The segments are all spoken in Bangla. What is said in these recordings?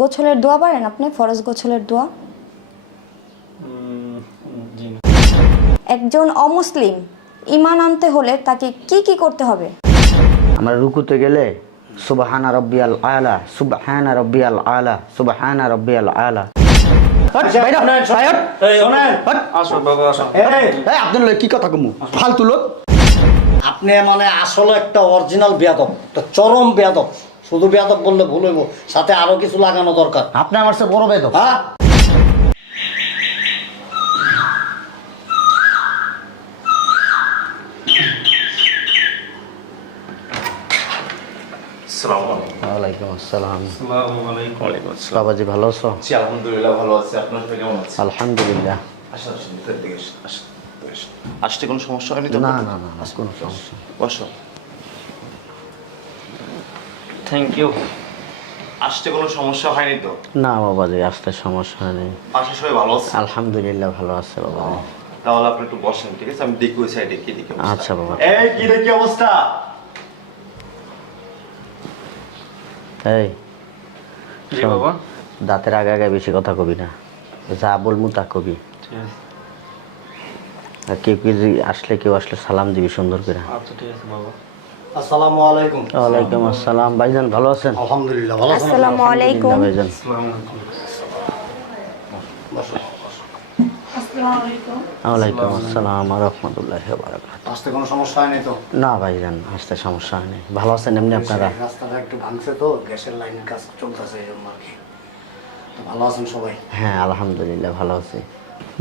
গোছলের দোয়া পারেন আপনি? ফরজ গোছলের দোয়া। জি না। একজন অমুসলিম ঈমান আনতে হলে তাকে কি কি করতে হবে? আমরা রুকুতে গেলে সুবহানা রাব্বিয়াল আলা, সুবহানা রাব্বিয়াল আলা, সুবহানা রাব্বিয়াল আলা। আসো বাবা আসো। আপনার লগে কি কথা কমু? ফালতু লোক। আপনি মানে আসলে একটা অরিজিনাল বেয়াদব, একটা চরম বেয়াদব। শুধু বেয়াদব বললে ভুল হইব, সাথে আরো কিছু লাগানো দরকার। আপনি আমার চেয়ে বড় বেদক। হ্যাঁ, ওয়ালাইকুম আসসালাম। আসসালামু আলাইকুম। ওয়ালাইকুম আসসালাম। বাবাজি ভালো আছো? জি আলহামদুলিল্লাহ ভালো আছি। আপনার শরীর কেমন আছে? আলহামদুলিল্লাহ। আসেন আসেন ভিতরের দিকে আসেন, আসেন, ভিতরে আসেন। আসতে কোনো সমস্যা হয়নি তো? না না না না, কোনো সমস্যা নেই। বসো। Thank you. আসতে কোনো সমস্যা হয়নি তো? না বাবাজি, আসতে সমস্যা নেই। পাশে সবাই ভালো আছে? আলহামদুলিল্লাহ ভালো আছে বাবাজি। তাহলে আপনি একটু বসেন, ঠিক আছে? আমি দেখি ওই সাইডে কি দেখি অবস্থা। আচ্ছা বাবা। এই কি দেখি অবস্থা? এই জি শোন, বাবা। দাঁতের আগে আগে বেশি কথা কবি না, যা বলমু তা কবি। ঠিক আছে। আর কেউ আসলে সালাম দিবি সুন্দর করে। আচ্ছা ঠিক আছে বাবা। আসসালামু আলাইকুম। ওয়ালাইকুম আসসালাম। ভাইজান ভালো আছেন? আলহামদুলিল্লাহ ভালো আছেন? আসসালামু আলাইকুম। আলহামদুলিল্লাহ ভাইজান। আসসালামু আলাইকুম। ওয়ালাইকুম আসসালাম ওয়া রাহমাতুল্লাহি ওয়া বারাকাতুহু। আসতে কোনো সমস্যা হয়নি তো? না ভাইজান, আসতে সমস্যা নেই। ভালো আছেন এমনি আপনারা? রাস্তাটা একটু ভাঙছে তো, গ্যাসের লাইনের কাজ চলতেছে এই জন্য আর কি। তো ভালো আছেন সবাই? হ্যাঁ আলহামদুলিল্লাহ ভালো আছি।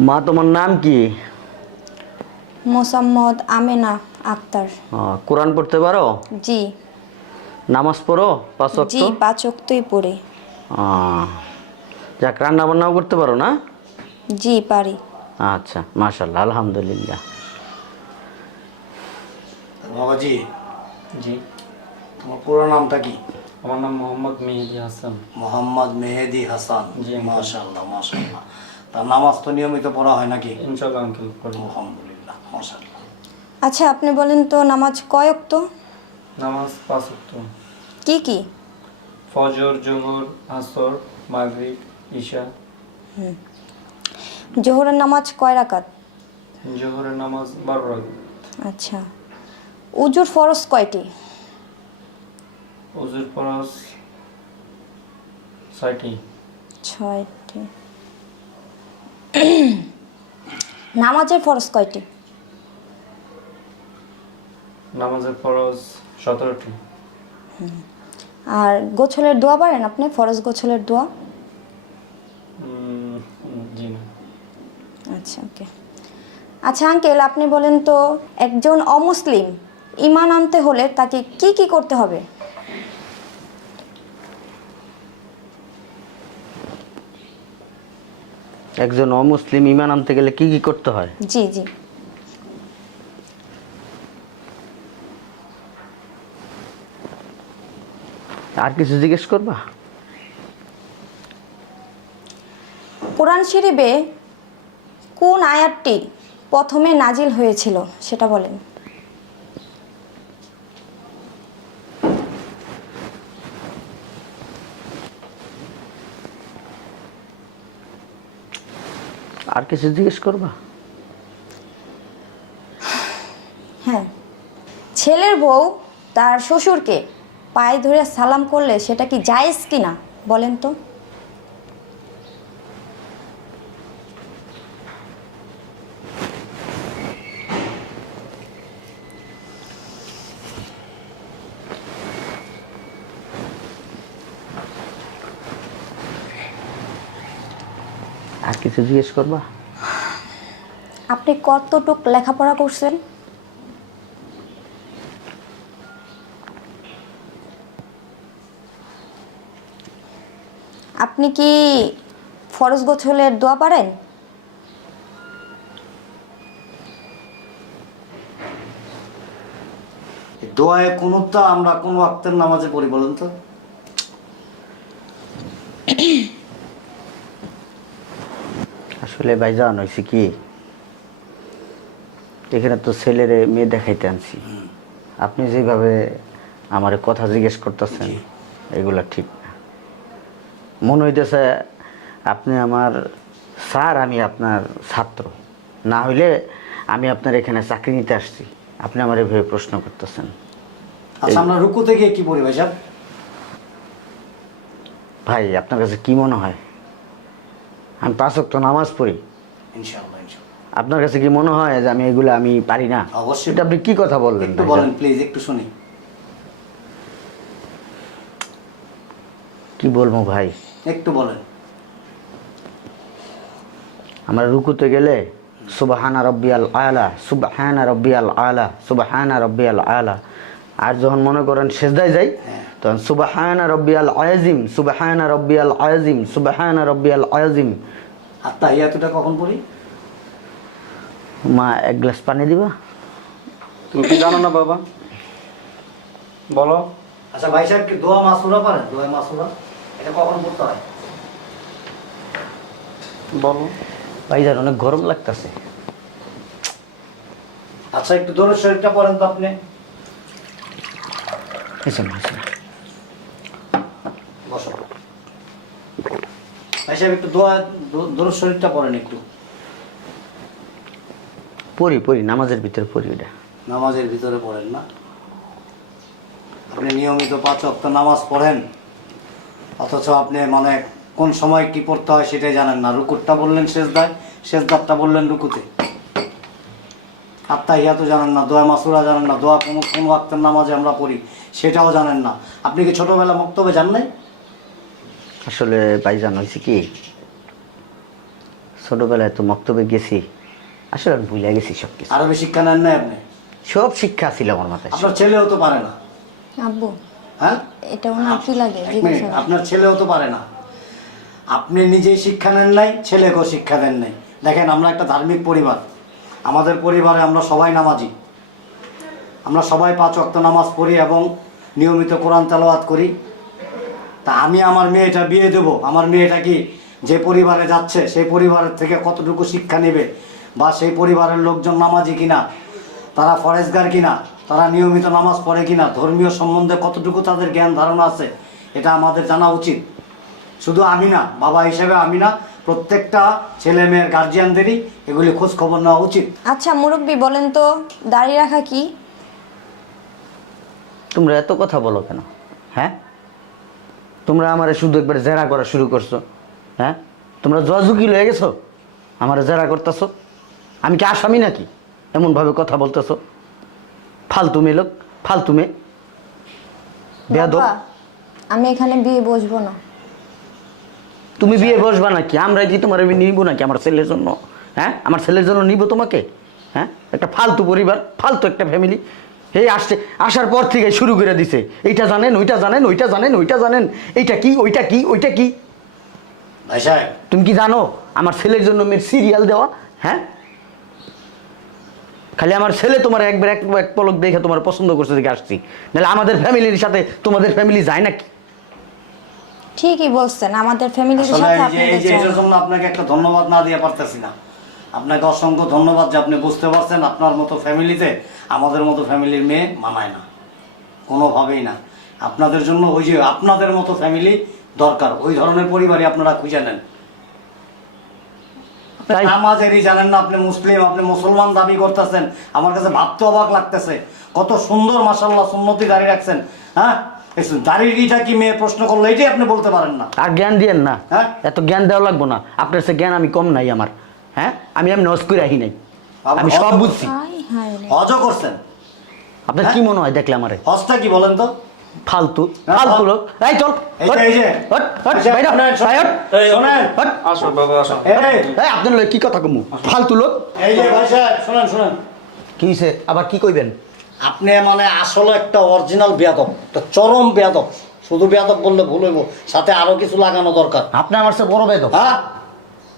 মা তোমার নাম কি? মোসাম্মদ আমেনা আক্তার। কোরআন পড়তে পারো? জি নামাজ পড়ো 5 ওয়াক্ত? জি, 5 ওয়াক্তই পড়ি। যাক, রান্না বান্নাও করতে পারো না? জি পারি। আচ্ছা মাশাআল্লাহ, আলহামদুলিল্লাহ। বাবাজি, জি, তোমার পুরো নামটা কি? আমার নাম মোহাম্মদ মেহেদি হাসান। মোহাম্মদ মেহেদি হাসান। জি, আঙ্কেল। মাশাআল্লাহ মাশাআল্লাহ। তার নামাজ তো নিয়মিত পড়া হয় নাকি? ইনশাআল্লাহ আঙ্কেল করি। আলহামদুলিল্লাহ মাশাআল্লাহ। আচ্ছা আপনি বলেন তো নামাজ কয় ওয়াক্ত? নামাজ 5 ওয়াক্ত। কি কি? ফজর, জোহর, আসর, মাগরিব, ঈশা। জোহরের নামাজ কয় রাকাত? জোহরের নামাজ 12 রাকাত। আচ্ছা, উজুর ফরজ কয়টি? ওযুর ফরজ 6টি। 6টি। নামাজের ফরজ কয়টি? নামাজের ফরজ 17টি। আর গোছলের দোয়া পারেন আপনি? ফরজ গোছলের দোয়া। জি না। আচ্ছা ওকে। আচ্ছা আঙ্কেল, আপনি বলেন তো একজন অমুসলিম ঈমান আনতে হলে তাকে কি কি করতে হবে? একজন অমুসলিম ঈমান আনতে গেলে কি কি করতে হয়? জি জি। আর কিছু জিজ্ঞেস করবা? কোরআন শরীফে কোন আয়াতটি প্রথমে নাজিল হয়েছিল সেটা বলেন। আর কিছু জিজ্ঞেস করবা? হ্যাঁ, ছেলের বউ তার শ্বশুরকে পায়ে ধরে সালাম করলে সেটা কি জায়েজ কিনা বলেন তো? আর কিছু জিজ্ঞেস করবা? আপনি কতটুক লেখাপড়া করছেন? আপনি কি ফরজ গোছলের দোয়া পারেন? দোয়ায়ে কুনুতটা আমরা কোন ওয়াক্তের নামাজে পড়ি বলেন তো? আসলে ভাইজান হয়েছে কি, এখানে তো ছেলেরে মেয়ে দেখাইতে আনছি। আপনি যেভাবে আমার কথা জিজ্ঞেস করতেছেন এগুলা ঠিক না। মনে হইতেছে আপনি আমার স্যার, আমি আপনার ছাত্র। না হইলে আমি আপনার এখানে চাকরি নিতে আসছি, আপনি আমার এভাবে প্রশ্ন করতেছেন। আচ্ছা আমরা রুকুতে গিয়ে কি পড়ি ভাই সাহেব? ভাই আপনার কাছে কি মনে হয় আমি 5 ওয়াক্ত নামাজ পড়ি? ইনশাআল্লাহ ইনশাআল্লাহ। আপনার কাছে কি মনে হয় যে আমি এগুলো আমি পারি না? অবশ্যই। এটা আপনি কি কথা বললেন? একটু ভাইজান? বলেন প্লিজ, একটু শুনি। কি বলবো ভাই? একটু বলেন। আমরা রুকুতে গেলে সুবহানা রব্বিয়াল আলা, সুবহানা রব্বিয়াল আলা, সুবহানা রব্বিয়াল আলা। আর যখন মনে করেন সেজদায় যাই তখন সুবহানা রব্বিয়াল আযীম, সুবহানা রব্বিয়াল আযীম, সুবহানা রব্বিয়াল আযীম। আর তাহিয়াতুটা কখন পড়ি? মা 1 গ্লাস পানি দিবা? তুমি কি জানো না বাবা? বলো। আচ্ছা ভাই সাহেব কি দোয়া মাসুরা পারেন? দোয়া মাসুরা এটা কখন পড়তে হয়? বলো। ভাইজান অনেক গরম লাগতেছে। আচ্ছা একটু দরুদ শরীফটা পড়েন তো আপনি। বসো ভাই সাহেব, একটু দরুদ শরীফটা পড়েন একটু। পড়ি নামাজের ভিতরে পড়ি। এটা নামাজের ভিতরে পড়েন না? আপনি নিয়মিত 5 ওয়াক্ত নামাজ পড়েন, অথচ আপনি মানে কোন সময় কি পড়তে হয় সেটাই জানেন না। রুকুরটা বললেন সেজদায়, সেজদারটা বললেন রুকুতে। আত্তাহিয়াতু জানেন না, দোয়া মাসুরা জানেন না, দোয়া কোন ওয়াক্তের নামাজে আমরা পড়ি সেটাও জানেন না। আপনি কি ছোটবেলা মক্তবে যান নাই? আসলে ভাইজান হয়েছে কি, ছোটবেলায় তো মক্তবে গেছি, আসলে আমি ভুলে গেছি সব কিছু। আরবি শিক্ষা নেন নাই আপনি? সব শিক্ষা ছিল আমার মাথায়। আপনার ছেলেও তো পারে না। আব্বু, হ্যাঁ এটা ওনার কি লাগে এক জিজ্ঞাসা মিনিট, করেন। আপনার ছেলেও তো পারে না। আপনি নিজেই শিক্ষা নেন নাই, ছেলেকেও শিক্ষা দেন নাই। দেখেন আমরা একটা ধার্মিক পরিবার, আমাদের পরিবারে আমরা সবাই নামাজি, আমরা সবাই 5 ওয়াক্ত নামাজ পড়ি এবং নিয়মিত কোরআন তেলাওয়াত করি। তা আমি আমার মেয়েটা বিয়ে দেব, আমার মেয়েটা কি যে পরিবারে যাচ্ছে সেই পরিবারের থেকে কতটুকু শিক্ষা নেবে, বা সেই পরিবারের লোকজন নামাজি কিনা, তারা ফরেজগার কিনা, তারা নিয়মিত নামাজ পড়ে কিনা, ধর্মীয় সম্বন্ধে কতটুকু তাদের জ্ঞান ধারণা আছে, এটা আমাদের জানা উচিত। শুধু আমি না, বাবা হিসেবে আমি না, প্রত্যেকটা ছেলে মেয়ের গার্জিয়ানদেরই এগুলি খোঁজ খবর নেওয়া উচিত। আচ্ছা মুরব্বী বলেন তো, দাড়ি রাখা কি? তোমরা এত কথা বলো কেন? হ্যাঁ, তোমরা আমারে শুধু একবার জেরা করা শুরু করছো। হ্যাঁ, তোমরা জজুকি লয়ে গেছো, আমারে জেরা করতেছো। আমি কি আসামি নাকি এমনভাবে কথা বলতেছো? ফালতু মেয়ে লোক, ফালতু মেয়ে, বেয়াদব। বাবা, আমি এখানে বিয়ে বসবো না। তুমি বিয়ে বসবা নাকি? আমরা কি তোমার নিব নাকি আমার ছেলের জন্য? হ্যাঁ, আমার ছেলের জন্য নিব তোমাকে? হ্যাঁ, একটা ফালতু পরিবার, ফালতু একটা ফ্যামিলি। এই আসার পর থেকে শুরু করে দিছে, এইটা জানেন, ওইটা জানেন, ওইটা জানেন, ওইটা জানেন, এইটা কি, ওইটা কি, ওইটা কি। ভাই সাহেব, তুমি কি জানো আমার ছেলের জন্য মেয়ের সিরিয়াল দেওয়া? হ্যাঁ, খালি আমার ছেলে তোমার একবার এক পলক দেখে তোমার পছন্দ করছে দেখে আসছি, নাহলে আমাদের ফ্যামিলির সাথে তোমাদের ফ্যামিলি যায় নাকি? ঠিকই বলছেন, আমাদের ফ্যামিলির আসলে সাথে এই যে আপনাদের যায় এটার না। জন্য আপনাকে একটা ধন্যবাদ না দিয়ে পারতেছি না। আপনাকে অসংখ্য ধন্যবাদ যে আপনি বুঝতে পারছেন আপনার মতো ফ্যামিলিতে আমাদের মতো ফ্যামিলির মেয়ে মানায় না, কোনোভাবেই না। আপনাদের জন্য ওই যে আপনাদের মতো ফ্যামিলি দরকার, ওই ধরনের পরিবারই আপনারা খুঁজে নেন। তাই নামাজেরই জানেন না, আপনি মুসলিম, আপনি মুসলমান দাবি করতেছেন। আমার কাছে ভাবতে অবাক লাগতেছে, কত সুন্দর মাশাআল্লাহ সুন্নতি দাঁড়িয়ে রাখছেন। হ্যাঁ, দাঁড়িয়েটা কি মেয়ে প্রশ্ন করলো এটাই আপনি বলতে পারেন না। আর জ্ঞান দিয়েন না, হ্যাঁ? এত জ্ঞান দেওয়া লাগবো না। আপনার সে জ্ঞান আমি কম নাই আমার। হ্যাঁ, আমি নজ করে রাখি নাই, আমি সব বুঝছি। হায় হায় রে। হজও করছেন? আপনার কি মনে হয় দেখলে আমারে? হজটা কি বলেন তো? ফালতু হ্যাঁ, ফালতু লোক। এই চল, এই যে, এই যে। হট, হট, এই যে, বাইরে, শোনেন, বাইরে, হট, শোনেন। হট। আসো বাবা, আসো। এই, এই আপনার লোক কি কথা কমু? ফালতু লোক। এই যে ভাই সাহেব, শোনেন শোনেন, কি হইছে আবার? কি কইবেন? আপনি মানে আসলে একটা অরিজিনাল বেয়াদব, একটা চরম বেয়াদব। শুধু বেয়াদব বললে ভুল হইব, সাথে আরো কিছু লাগানো দরকার। আপনি আমার সে বড় বেদক। হ্যাঁ,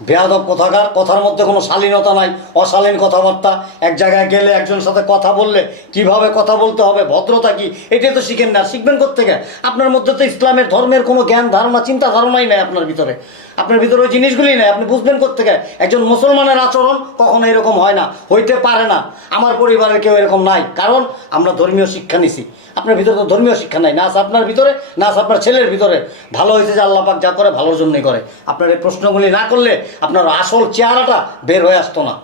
বেয়াদব কোথাকার, কথার মধ্যে কোনো শালীনতা নাই, অশালীন কথাবার্তা। এক জায়গায় গেলে একজনের সাথে কথা বললে কিভাবে কথা বলতে হবে, ভদ্রতা কি, এটাই তো শিখেন না। শিখবেন কোত্থেকে? আপনার মধ্যে তো ইসলামের ধর্মের কোনো জ্ঞান ধারণা চিন্তা ধারণাই নাই আপনার ভিতরে। আপনার ভিতরে ওই জিনিসগুলি নেই, আপনি বুঝবেন কোত্থেকে? একজন মুসলমানের আচরণ কখনো এরকম হয় না, হইতে পারে না। আমার পরিবারের কেউ এরকম নাই, কারণ আমরা ধর্মীয় শিক্ষা নিছি। আপনার ভিতরে তো ধর্মীয় শিক্ষা নাই, না আছে আপনার ভিতরে, না আছে আপনার ছেলের ভিতরে। ভালো হয়েছে যে আল্লাহ পাক যা করে ভালোর জন্যই করে। আপনার এই প্রশ্নগুলি না করলে আপনার আসল চেহারাটা বের হয়ে আসতো না।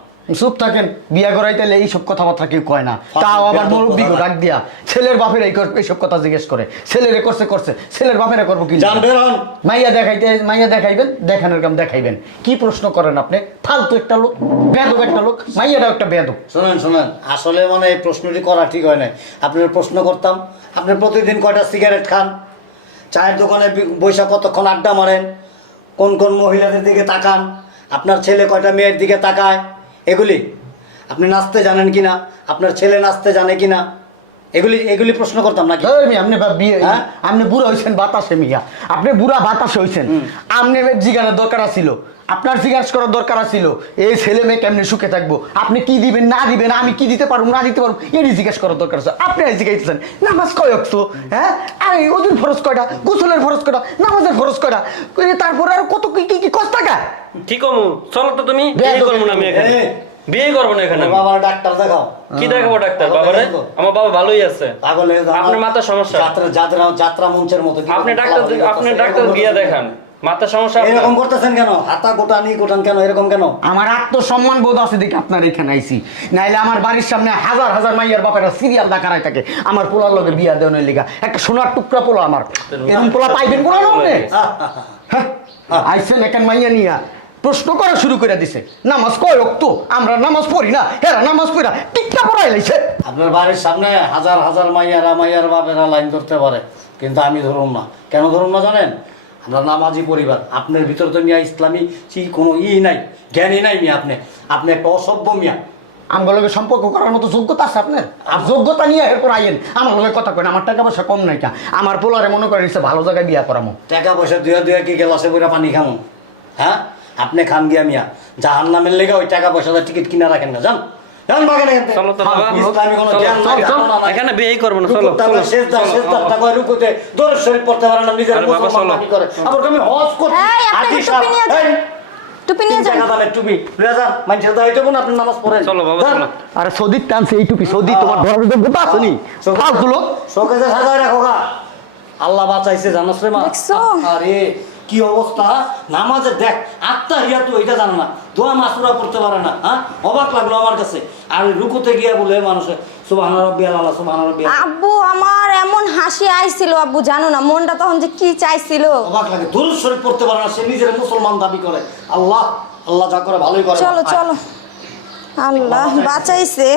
চুপ থাকেন, বিয়া করাইতে এইসব কথাবার্তা কেউ কয় না। তাও আবার মুরব্বীকে ডাক দিয়া ছেলের বাপের এইসব কথা জিজ্ঞেস করে। ছেলেরে করছে, ছেলের বাপেরা করবো কি? জান বের হন। মাইয়া দেখাইবেন, দেখানোর কাম দেখাইবেন। কি প্রশ্ন করেন আপনি? ফালতু একটা লোক, বেয়াদব একটা লোক, মাইয়াটাও একটা বেয়াদব। শোনেন, আসলে মানে এই প্রশ্নটি করা ঠিক হয় না। আপনার প্রশ্ন করতাম, আপনি প্রতিদিন কয়টা সিগারেট খান, চায়ের দোকানে বৈশা কতক্ষণ আড্ডা মারেন, কোন কোন মহিলাদের দিকে তাকান, আপনার ছেলে কয়টা মেয়ের দিকে তাকায়, এগুলি আপনি নাচতে জানেন কিনা, আপনার ছেলে নাচতে জানে কিনা, এগুলি প্রশ্ন করতাম নাকি? আপনি বিয়ে, হ্যাঁ? আপনি বুড়া হয়েছেন বাতাসে মিয়া, আপনি বুড়া বাতাসে হয়েছেন। আপনি জিজ্ঞাসার দরকার ছিল, আপনার জিজ্ঞাসা করার দরকার ছিল এই ছেলে মেয়ে কেমনি সুখে থাকবো, আপনি কি দিবেন না দিবেন, আমি কি দিতে পারবো না দিতে পারবো, এরই জিজ্ঞাসা করার দরকার আছে। আপনি জিজ্ঞাসেন নামাজ কয় ওয়াক্ত, হ্যাঁ, আর ওদের ফরজ কয়টা, গোসলের ফরজ কয়টা, নামাজের ফরজ কয়টা, তারপরে আর কত কি কষ্ট টাকা। ঠিক আছে, চলো তো তুমি বিয়ে করবো না আমি এখানে, বিয়ে করবো না এখানে। বাবা ডাক্তার দেখাও। কি দেখাবো ডাক্তার? বাবারে, আমার বাবা ভালোই আছে। পাগল হয়ে যাও। আপনার মাথার সমস্যা। যাত্রা মঞ্চের মতো আপনি ডাক্তার গিয়া দেখান, মাথার সমস্যা আপনার। এরকম করতেছেন কেন? হাতা গোটান কেন, এরকম কেন? আমার আত্মসম্মান বোধ আছে দেখি আপনার এখানে আইছি, নাইলে আমার বাড়ির সামনে হাজার হাজার মাইয়ার বাপেরা সিরিয়াল দেখারাই থাকে আমার পোলার লগে বিয়া দেওয়ার লিগা। একটা সোনার টুকরা পোলা আমার, এরকম পোলা পাইবেন পোলা নয়। আইসেন এখান মাইয়া নিয়া প্রশ্ন করা শুরু করে দিছে, নামাজ কয় ওয়াক্ত, আমরা নামাজ পড়ি না, হেরা নামাজ পড়া টিকটা পড়াই লাইছে। আপনার বাড়ির সামনে হাজার হাজার মাইয়ার বাপেরা লাইন ধরতে পারে, কিন্তু আমি ধরুন না। কেন ধরুন না জানেন? আমরা নামাজি পরিবার। আপনার ভিতরে তো মিয়া ইসলামী কোনো নাই, জ্ঞানই নাই মিয়া। আপনি একটা অসভ্য মিয়া। আমার লগে সম্পর্ক করার মতো যোগ্যতা আছে আপনার? যোগ্যতা নিয়ে এরপর আইয়েন আমার লগে কথা করেন। আমার টাকা পয়সা কম নাই, আমার পোলারে মনে করেন ভালো জায়গায় বিয়া করামো। টাকা পয়সা দুয়া কি গেলাসে বইরা পানি খামো? হ্যাঁ, আপনি খান গিয়া মিয়া জাহান নামের লেগে ওই টাকা পয়সা টিকিট কিনা রাখেন না। যান চলো তো বাবা, ইসলামী কোনো জ্ঞান নাই, ধারণা নাই। এখানে বিয়ে করবো না, চলো রুকুতে সেজদা টাকা রুকুতে দরুদ শরীফ পড়তে পারে না, নিজের আরে বাবা, মুসলমান চলো। দাবি করে। আবার তুমি হজ করতে এই, আপনাকে টুপি নিয়ে যান। টুপি নিয়ে যান। টুপি রেজা মানুষের দায়িত্ব কোন, আপনি নামাজ পড়েন। চলো বাবা, চলো। আরে সৌদির টানছে এই টুপি, সৌদি তোমার ধরার যোগ্যতা আছে নি? ফালতু লোক। শোকেজে সাজায় রাখো গা। আল্লাহ বাঁচাইছে জানোস রে মা। দেখছো? আরে কি অবস্থা নামাজে, দেখ আত্মা হিয়া তো এটা জানে না, দোয়া মাসুরা পড়তে পারে না। হ্যাঁ, অবাক লাগলো আমার কাছে। আর রুকুতে গিয়া বলে মানুষে সুবহান রাব্বিয়াল আলা, সুবহান রাব্বিয়াল। আব্বু আমার এমন হাসি আইছিল আব্বু, জানো না মনটা তখন যে কি চাইছিল। অবাক লাগে, দরুদ শরীফ পড়তে পারে না, সে নিজের মুসলমান দাবি করে। আল্লাহ যা করে ভালোই করে। চলো চলো, আল্লাহ বাঁচাইছে।